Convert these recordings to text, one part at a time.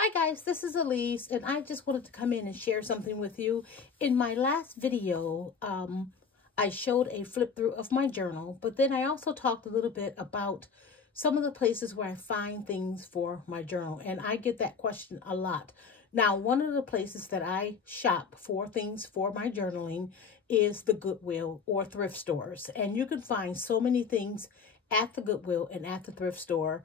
Hi guys, this is Elise, and I just wanted to come in and share something with you. In my last video, I showed a flip through of my journal, but then I also talked a little bit about some of the places where I find things for my journal, and I get that question a lot. Now, one of the places that I shop for things for my journaling is the Goodwill or thrift stores, and you can find so many things at the Goodwill and at the thrift store.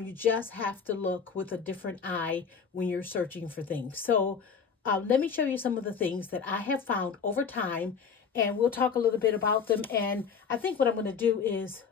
You just have to look with a different eye when you're searching for things. So let me show you some of the things that I have found over time, and we'll talk a little bit about them. And I think what I'm going to do is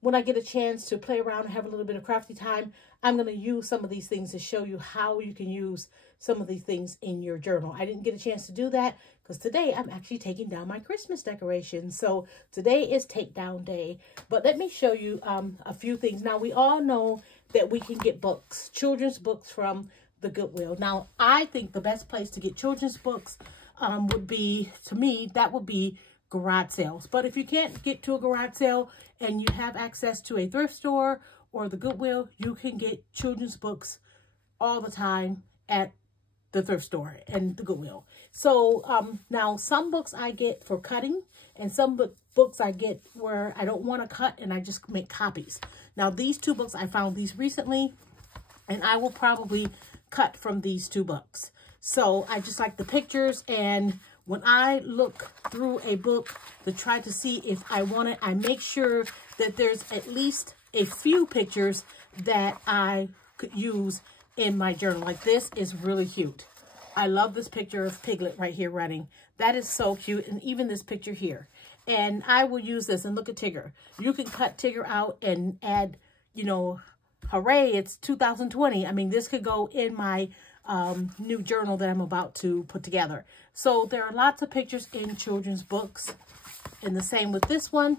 when I get a chance to play around and have a little bit of crafty time, I'm going to use some of these things to show you how you can use some of these things in your journal. I didn't get a chance to do that because today I'm actually taking down my Christmas decorations. So today is takedown day. But let me show you a few things. Now, we all know that we can get books, children's books from the Goodwill. Now, I think the best place to get children's books would be, to me, that would be garage sales. But if you can't get to a garage sale and you have access to a thrift store or the Goodwill, you can get children's books all the time at the thrift store and the Goodwill. So now some books I get for cutting, and some books I get where I don't want to cut and I just make copies. Now these two books, I found these recently, and I will probably cut from these two books. So I just like the pictures, and when I look through a book to try to see if I want it, I make sure that there's at least a few pictures that I could use in my journal. Like this is really cute. I love this picture of Piglet right here running. That is so cute. And even this picture here. And I will use this. And look at Tigger. You can cut Tigger out and add, you know, hooray, it's 2020. I mean, this could go in my new journal that I'm about to put together. So there are lots of pictures in children's books. And the same with this one.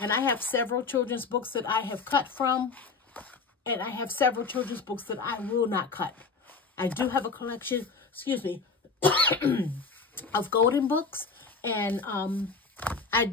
And I have several children's books that I have cut from. And I have several children's books that I will not cut. I do have a collection, excuse me, of golden books. And I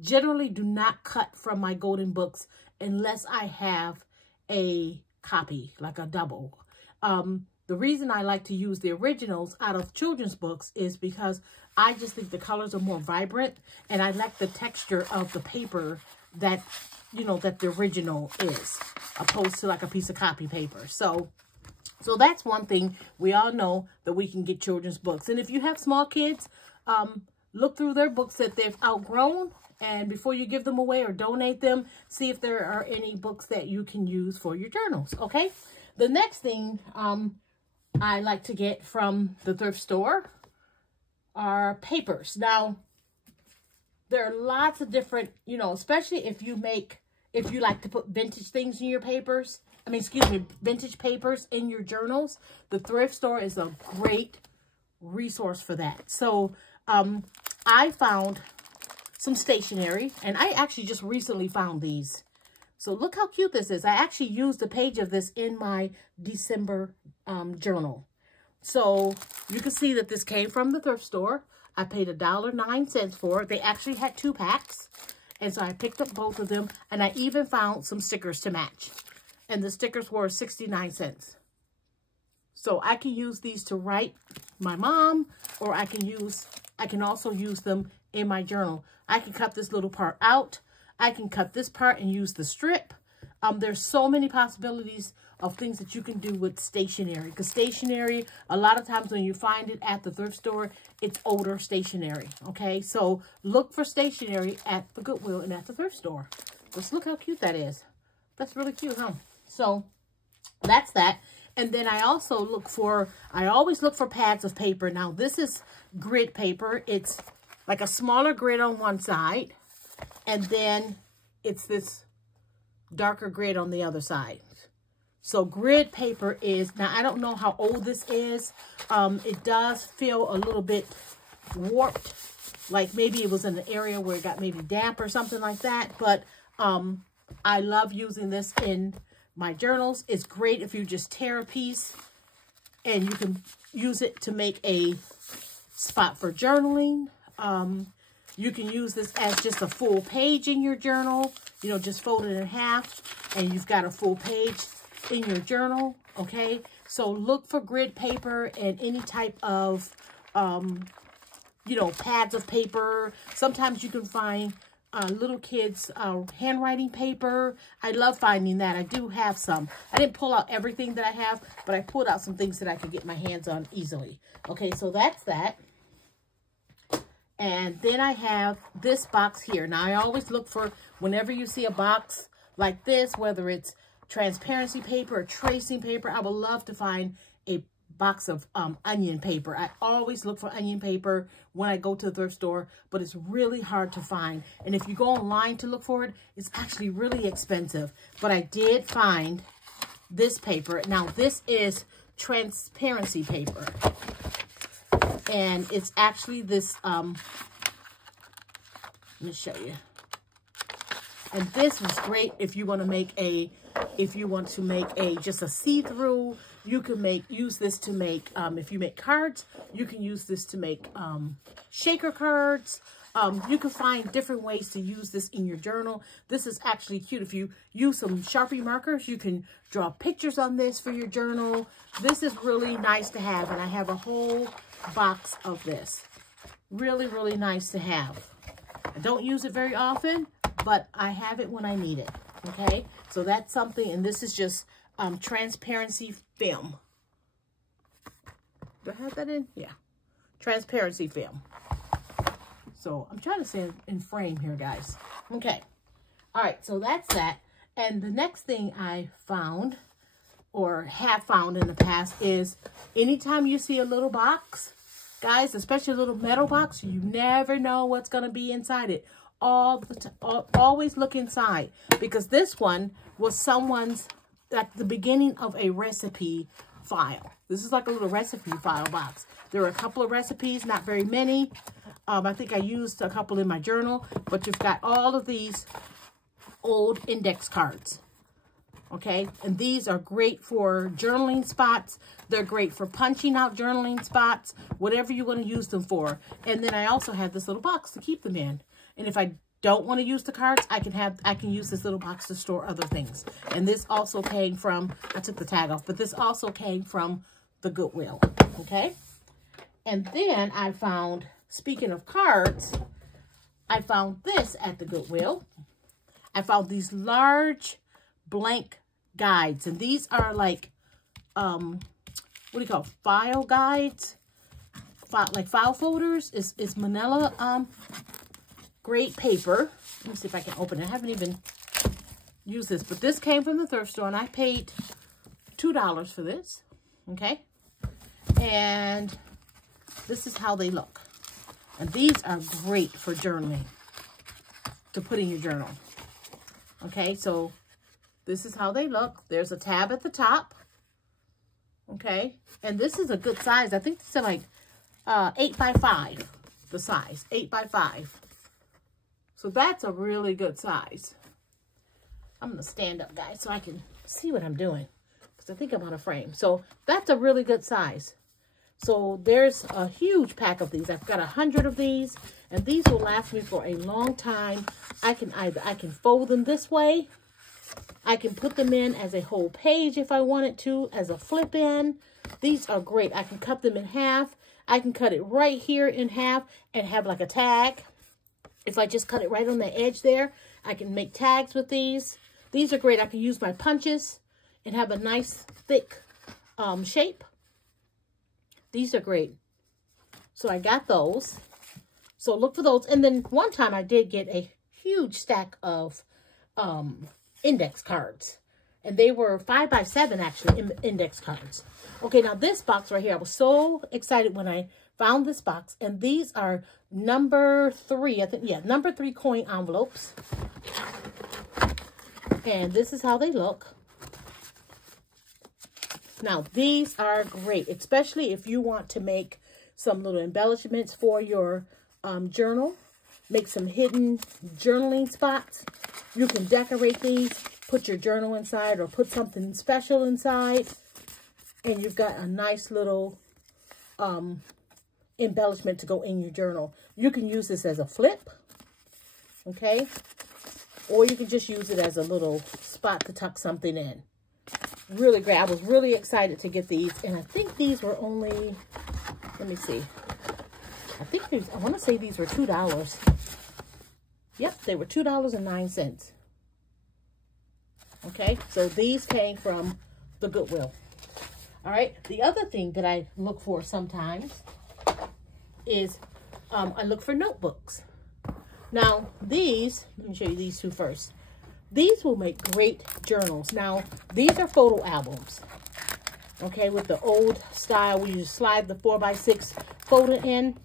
generally do not cut from my golden books unless I have a copy, like a double. The reason I like to use the originals out of children's books is because I just think the colors are more vibrant, and I like the texture of the paper that, you know, that the original is, opposed to like a piece of copy paper. So that's one thing. We all know that we can get children's books. And if you have small kids, look through their books that they've outgrown, and before you give them away or donate them, see if there are any books that you can use for your journals, okay? The next thing I like to get from the thrift store are papers. Now, there are lots of different, you know, especially if you like to put vintage things in your papers. I mean, excuse me, vintage papers in your journals. The thrift store is a great resource for that. So, I found some stationery, and I actually just recently found these. So look how cute this is. I actually used a page of this in my December journal. So you can see that this came from the thrift store. I paid $1.09 for it. They actually had 2 packs. And so I picked up both of them. And I even found some stickers to match. And the stickers were 69 cents. So I can use these to write my mom, or I can also use them in my journal. I can cut this little part out. I can cut this part and use the strip. There's so many possibilities of things that you can do with stationery. Because stationery, a lot of times when you find it at the thrift store, it's older stationery. Okay, so look for stationery at the Goodwill and at the thrift store. Just look how cute that is. That's really cute, huh? So that's that. And then I also always look for pads of paper. Now this is grid paper. It's like a smaller grid on one side. And then it's this darker grid on the other side. So grid paper is, now I don't know how old this is. It does feel a little bit warped. Like maybe it was in an area where it got maybe damp or something like that. But I love using this in my journals. It's great if you just tear a piece and you can use it to make a spot for journaling. You can use this as just a full page in your journal. You know, just fold it in half and you've got a full page in your journal. okay? So look for grid paper and any type of, you know, pads of paper. Sometimes you can find little kids' handwriting paper. I love finding that. I do have some. I didn't pull out everything that I have, but I pulled out some things that I could get my hands on easily. Okay, so that's that. And then I have this box here. Now, I always look for, whenever you see a box like this, whether it's transparency paper or tracing paper, I would love to find a box of onion paper. I always look for onion paper when I go to the thrift store, but it's really hard to find. And if you go online to look for it, it's actually really expensive. But I did find this paper. Now, this is transparency paper. And it's actually this, let me show you. And this was great if you want to make just a see-through. You can use this to make, if you make cards, you can use this to make shaker cards. You can find different ways to use this in your journal. This is actually cute. If you use some Sharpie markers, you can draw pictures on this for your journal. This is really nice to have, and I have a whole box of this. Really, really nice to have. I don't use it very often, but I have it when I need it. Okay, so that's something, and this is just transparency film. Do I have that in? Yeah, transparency film. So I'm trying to say it in frame here, guys. Okay, all right, so that's that. And the next thing I found, or have found in the past, is anytime you see a little box, guys, especially a little metal box, you never know what's going to be inside it. Always look inside, because this one was someone's, at the beginning of a recipe file. This is like a little recipe file box. There are a couple of recipes, not very many. I think I used a couple in my journal, but you've got all of these old index cards. Okay, and these are great for journaling spots. They're great for punching out journaling spots, whatever you want to use them for. And then I also have this little box to keep them in. And if I don't want to use the cards, I can use this little box to store other things. And this also came from, I took the tag off, but this also came from the Goodwill. Okay, and then I found, speaking of cards, I found this at the Goodwill. I found these large blank guides, and these are like what do you call it? File guides, like file folders. It's manila great paper. Let me see if I can open it. I haven't even used this, but this came from the thrift store, and I paid $2 for this. Okay, and this is how they look, and these are great for journaling, to put in your journal. Okay, so this is how they look. There's a tab at the top. Okay, and this is a good size. I think these are like 8 by 5, the size, 8 by 5. So that's a really good size. I'm gonna stand up, guys, so I can see what I'm doing, because I think I'm on a frame. So that's a really good size. So there's a huge pack of these. I've got 100 of these, and these will last me for a long time. I can fold them this way. I can put them in as a whole page if I wanted to, as a flip in. These are great. I can cut them in half. I can cut it right here in half and have like a tag. If I just cut it right on the edge there, I can make tags with these. These are great. I can use my punches and have a nice thick shape. These are great. So I got those. So look for those. And then one time I did get a huge stack of index cards. And they were 5 by 7 actually, index cards. Okay, now this box right here, I was so excited when I found this box. And these are number 3, I think, yeah, number 3 coin envelopes. And this is how they look. Now, these are great, especially if you want to make some little embellishments for your journal. Make some hidden journaling spots. You can decorate these, put your journal inside, or put something special inside. And you've got a nice little embellishment to go in your journal. You can use this as a flip, okay? Or you can just use it as a little spot to tuck something in. really great. I was really excited to get these. And I think these were only, let me see. I want to say these were $2. Yep, they were $2.09. Okay, so these came from the Goodwill. All right, the other thing that I look for sometimes is I look for notebooks. Now, these, let me show you these two first. These will make great journals. Now, these are photo albums. Okay, with the old style where you slide the 4x6 photo in.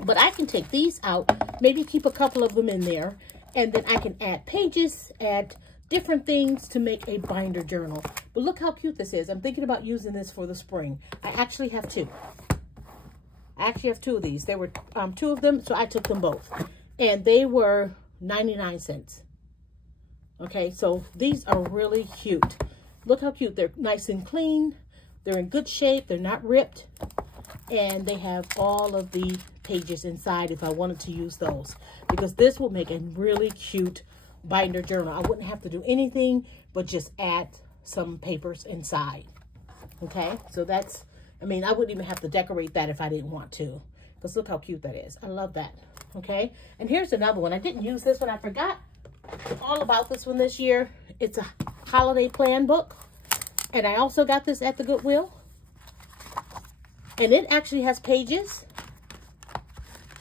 But I can take these out, maybe keep a couple of them in there, and then I can add pages, add different things to make a binder journal. But look how cute this is. I'm thinking about using this for the spring. I actually have two. I actually have two of these. There were two of them, so I took them both. And they were 99 cents. Okay, so these are really cute. Look how cute. They're nice and clean. They're in good shape. They're not ripped. And they have all of the pages inside if I wanted to use those. Because this will make a really cute binder journal. I wouldn't have to do anything but just add some papers inside. Okay, so that's, I mean, I wouldn't even have to decorate that if I didn't want to. Because look how cute that is. I love that. Okay, and here's another one. I didn't use this one. I forgot all about this one this year. It's a holiday plan book. And I also got this at the Goodwill. And it actually has pages.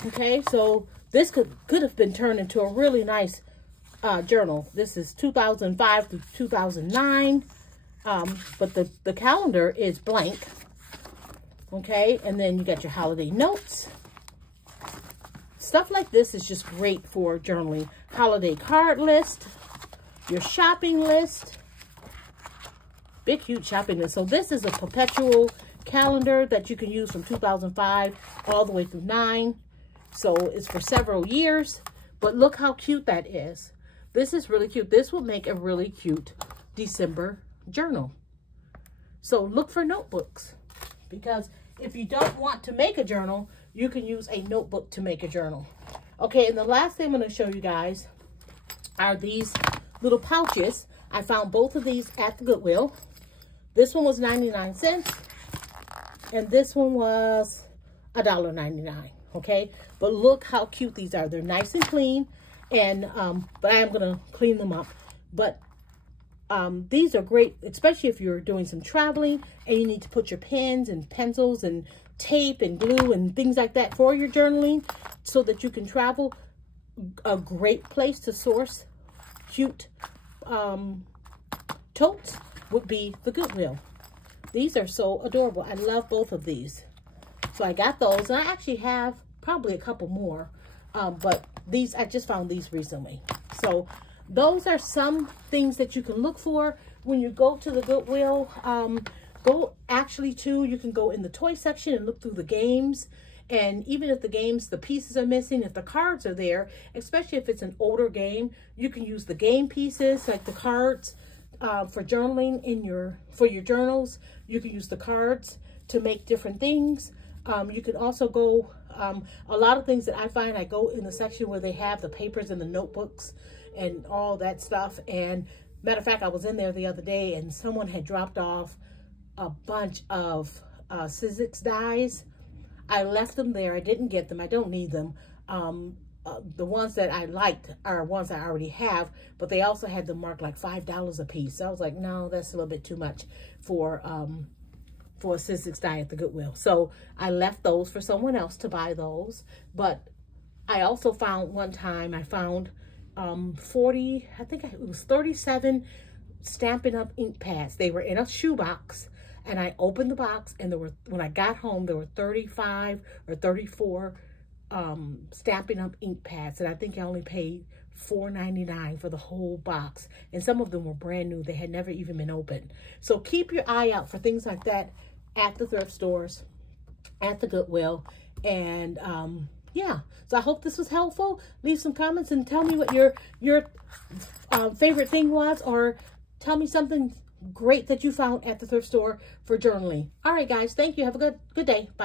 Okay, so this could have been turned into a really nice journal. This is 2005 to 2009. But the calendar is blank. Okay, and then you got your holiday notes. Stuff like this is just great for journaling. Holiday card list, your shopping list. Big, huge shopping list. So this is a perpetual calendar that you can use from 2005 all the way through 9. So it's for several years. But look how cute that is. This is really cute. This will make a really cute December journal. So look for notebooks. Because if you don't want to make a journal, you can use a notebook to make a journal. Okay, and the last thing I'm going to show you guys are these little pouches. I found both of these at the Goodwill. This one was 99 cents. And this one was $1.99. Okay, but look how cute these are. They're nice and clean. And but I am going to clean them up. But these are great, especially if you're doing some traveling and you need to put your pens and pencils and tape and glue and things like that for your journaling so that you can travel. A great place to source cute totes would be the Goodwill. These are so adorable. I love both of these. So I got those. And I actually have probably a couple more. But these, I just found these recently. So those are some things that you can look for when you go to the Goodwill. You can go in the toy section and look through the games. And even if the games, the pieces are missing, if the cards are there, especially if it's an older game, you can use the game pieces, like the cards for journaling for your journals. You can use the cards to make different things. You can also go, a lot of things that I find, I go in the section where they have the papers and the notebooks and all that stuff. And matter of fact, I was in there the other day and someone had dropped off a bunch of Sizzix dies. I left them there. I didn't get them. I don't need them. The ones that I liked are ones I already have, but they also had them marked like $5 a piece. So I was like, no, that's a little bit too much for a Sizzix die at the Goodwill. So I left those for someone else to buy those. But I also found one time, I found 40, I think it was 37 Stampin' Up! Ink pads. They were in a shoebox. And I opened the box, and when I got home, there were 35 or 34 Stampin' Up! Ink pads. And I think I only paid $4.99 for the whole box. And some of them were brand new. They had never even been opened. So keep your eye out for things like that at the thrift stores, at the Goodwill. And yeah, so I hope this was helpful. Leave some comments and tell me what your favorite thing was, or tell me something great that you found at the thrift store for journaling. All right, guys. Thank you. Have a good day. Bye.